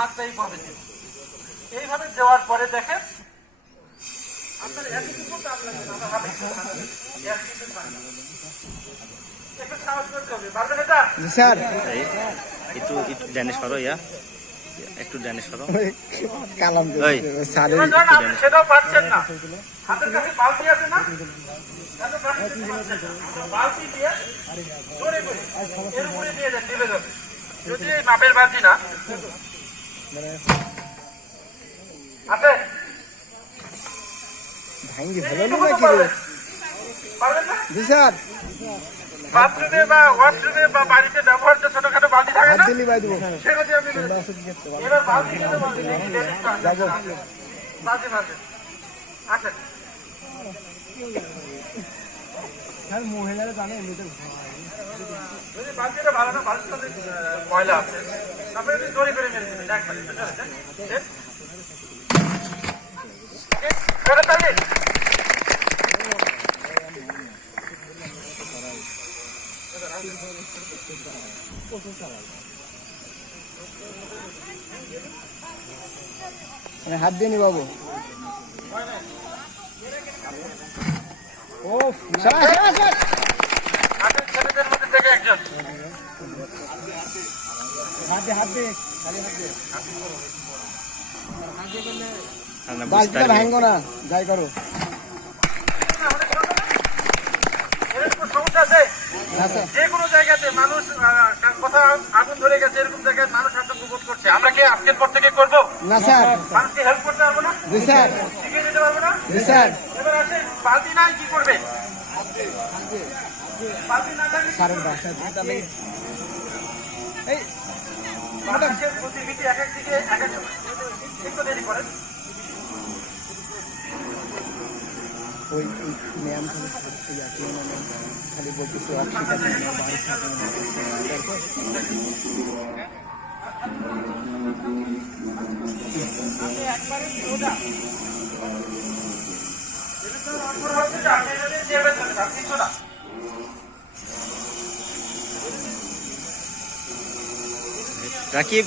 হাতটা এইভাবে এইভাবে দেওয়ার পরে দেখেন আপনার এতটুকু চাপ লাগবে না, হাতে একটু সাহস করতে হবে। পারবেন এটা? স্যার। একটু একটু ডানে সরো ইয়া। একটু ডানে সরো। কালাম ওই। স্যারের এবার ধরুন আপনি সেটাও পারছেন না। হাতের কাছে বালতি আছে না? বালতি দিতে পারছেন না। বালতি দিয়ে জোরে করে এর উপরে দিয়ে দেন ঢেলে যদি মাপের বালতি না আছে। ভাঙ্গি ভালো না রে? পারবেন। পারবেন জি স্যার বাথরুমে বা ওয়াশরুমে বা বাড়িতে ব্যবহার যে ছোটখাটো বালতি থাকে না দিলি দেবো। সেটা দিয়ে এবার বালতি যাব। আচ্ছা স্যার মহিলারা জানে এমনিতে যদি বালতিটা ভালো না বালতিটা ময়লা আছে। মানে হাত দিয়ে নি বাবু ও ছেলেদের মধ্যে থেকে একজন। হাত হাত না বালতিটা যাই করো এরকম সমস্যা আছে না স্যার। যে কোনো জায়গাতে মানুষ কোথাও আগুন ধরে গেছে এরকম জায়গায় মানুষ আতঙ্ক বোধ করছে। আমরা কি আজকের পর থেকে করব? না স্যার। মানুষকে হেল্প করতে পারব না? জি স্যার। শিখিয়ে দিতে পারব না? জি স্যার। এবার আসে বালতি নাই কি করবে? বালতি না থাকলে স্যারের বাসা এই বাতাসের গতিবিধি এক এক দিকে এক এক করেন ওই ম্যাম খালি বলতেছে। আপনি একবারে সোজা এটার অর্থ হচ্ছে যে আপনি যদি চেপে ধরেন আপনি সোজা রাকিব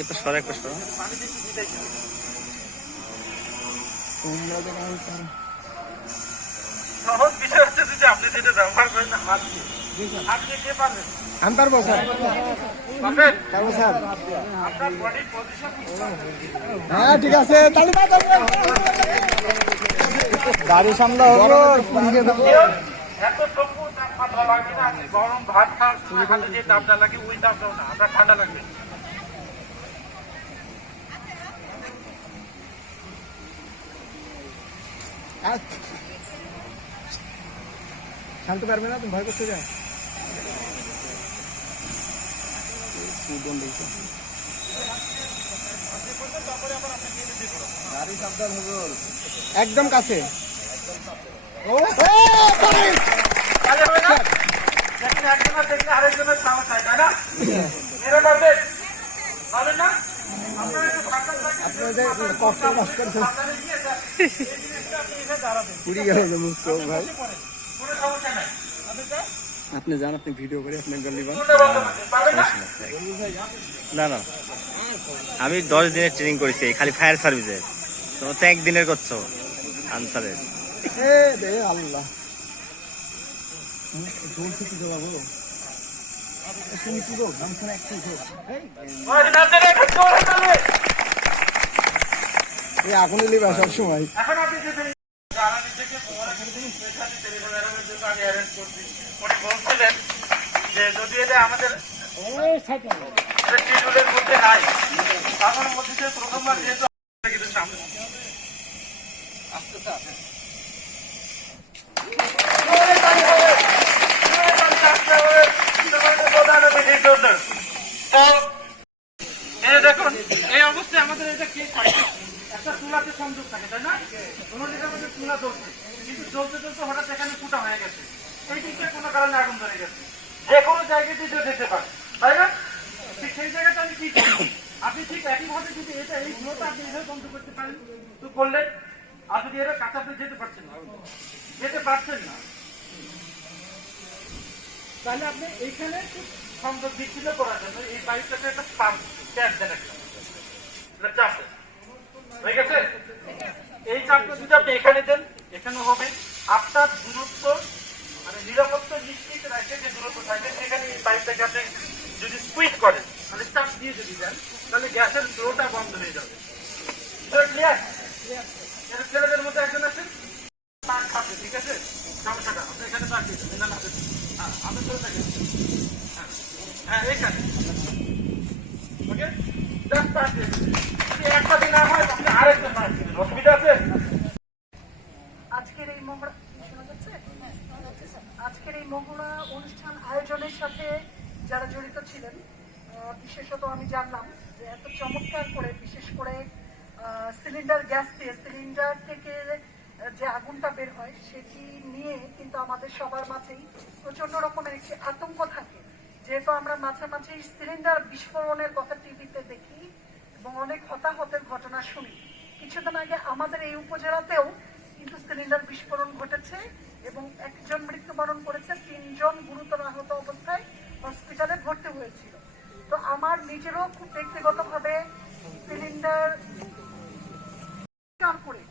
একটু সরো একটু সরো সহজ বিষয় হচ্ছে যে আপনি যেটা ব্যবহার করেন না হাত দিয়ে। হাত দিয়ে কে পারবেন? আমি পারব স্যার। পারব স্যার। আপনার বডির পজিশন হ্যাঁ ঠিক আছে। তাহলে তাহলে সামলা হলো লাগবে না গরম ভাত খাওয়ার যে তাপটা লাগে ওই তাপটাও না আপনার ঠান্ডা লাগবে শান্ত পারবে না তুমি ভয় করতে যাও একদম কাছে ও হবে না? যেখানে একজনের দেখলে আরেকজনের না? না? আপনার আপনাদের কষ্ট কষ্ট আপনি এসে পুরি গেল যে মুখ চোখ ভাই। কোনো সমস্যা নাই। আপনি জান আপনি ভিডিও করে আপনি গলি কোনটা বন্ধ করতে পারবেন না? না না। আমি দশ দিনের ট্রেনিং করেছি খালি ফায়ার সার্ভিসে তো একদিনের করছ। আনসারের আল্লাহ। জোর থেকে এখন আপনি যদি যে যদি এটা আমাদের শিডিউলের মধ্যে নাই। তার মধ্যে প্রথমবার যেহেতু আমাদের কিন্তু সামনে আসতেছে আসে। জোরে তালি হবে, জোরে তালি আসতে হবে, তোমাদের প্রধান অতিথির জন্য। তো, এই দেখুন, এই অবস্থায় আমাদের এটা কি একটা চুলাতে সংযোগ থাকে, তাই না? কোনো জায়গায় আমাদের চুলা জ্বলছে, কিন্তু জ্বলতে জ্বলতে হঠাৎ এখানে ফুটা হয়ে গেছে। এই দিকটা কোনো কারণে আগুন ধরে গেছে। যে কোনো জায়গায় দিয়ে যেতে পারে, তাই না? ঠিক সেই জায়গাতে আমি কি করব? আপনি ঠিক একইভাবে যদি এটা এই ফ্লোটা আপনি এভাবে বন্ধ করতে পারেন, তো করলেন আর যদি আপনি যেতে পারছেন না, যেতে পারছেন না। তাহলে আপনি এইখানে সংযোগ বিচ্ছিন্ন করার জন্য হয়ে যদি আপনি এখানে এখানে মানে মানে হয়ে এখানে হ্যাঁ হ্যাঁ হ্যাঁ এইখানে ওকে জাস্ট তাকিয়ে দেবেন। যদি একটা দিন না হয় আপনি আরেকটা তাকিয়ে দেবেন অসুবিধা আছে মহড়া অনুষ্ঠান আয়োজনের সাথে যারা জড়িত ছিলেন বিশেষত আমি জানলাম যে এত চমৎকার করে, বিশেষ করে সিলিন্ডার গ্যাস সিলিন্ডার থেকে যে আগুনটা বের হয়, সেটি নিয়ে কিন্তু আমাদের সবার মাঝেই প্রচণ্ড রকমের একটি আতঙ্ক থাকে। যেহেতু আমরা মাঝে মাঝে সিলিন্ডার বিস্ফোরণের কথা টিভিতে দেখি এবং অনেক হতাহতের ঘটনা শুনি। কিছুদিন আগে আমাদের এই উপজেলাতেও কিন্তু সিলিন্ডার বিস্ফোরণ ঘটেছে এবং একজন মৃত্যুবরণ করেছে, তিনজন গুরুতর আহত অবস্থায় হসপিটালে ভর্তি হয়েছিল। তো আমার নিজেরও খুব ব্যক্তিগতভাবে সিলিন্ডার করে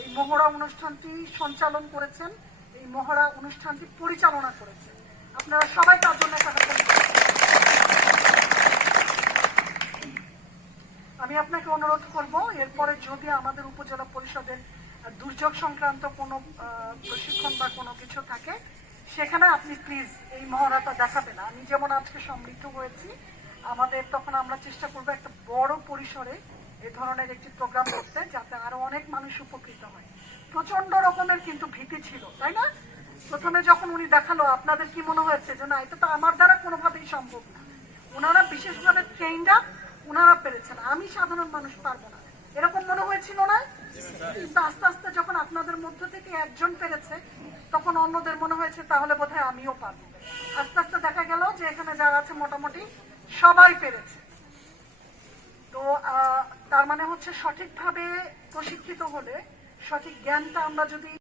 এই মহড়া অনুষ্ঠানটি সঞ্চালন করেছেন, এই মহড়া অনুষ্ঠানটি পরিচালনা করেছেন। আপনারা সবাই তার জন্য একটা হাততালি করুন। আমি আপনাকে অনুরোধ করব, এরপরে যদি আমাদের উপজেলা পরিষদের দুর্যোগ সংক্রান্ত কোনো প্রশিক্ষণ বা কোনো কিছু থাকে, সেখানে আপনি প্লিজ এই মহড়াটা দেখাবেন। আমি যেমন আজকে সমৃদ্ধ হয়েছি, আমাদের তখন আমরা চেষ্টা করব একটা বড় পরিসরে এ ধরনের একটি প্রোগ্রাম করতে, যাতে আরও অনেক মানুষ উপকৃত হয়। প্রচণ্ড রকমের কিন্তু ভীতি ছিল, তাই না? প্রথমে যখন উনি দেখাল, আপনাদের কি মনে হয়েছে যে না, এটা তো আমার দ্বারা কোনোভাবেই সম্ভব না। ওনারা বিশেষভাবে ট্রেনটা ওনারা পেরেছেন। আমি সাধারণ মানুষ, পারব না। এরকম মনে হয়েছিল না? কিন্তু আস্তে আস্তে যখন আপনাদের মধ্য থেকে একজন পেরেছে, তখন অন্যদের মনে হয়েছে, তাহলে বোধহয় আমিও পারব। আস্তে আস্তে দেখা গেল যে এখানে যারা আছে মোটামুটি সবাই পেরেছে। তো তার মানে হচ্ছে সঠিকভাবে প্রশিক্ষিত হলে সঠিক জ্ঞানটা আমরা যদি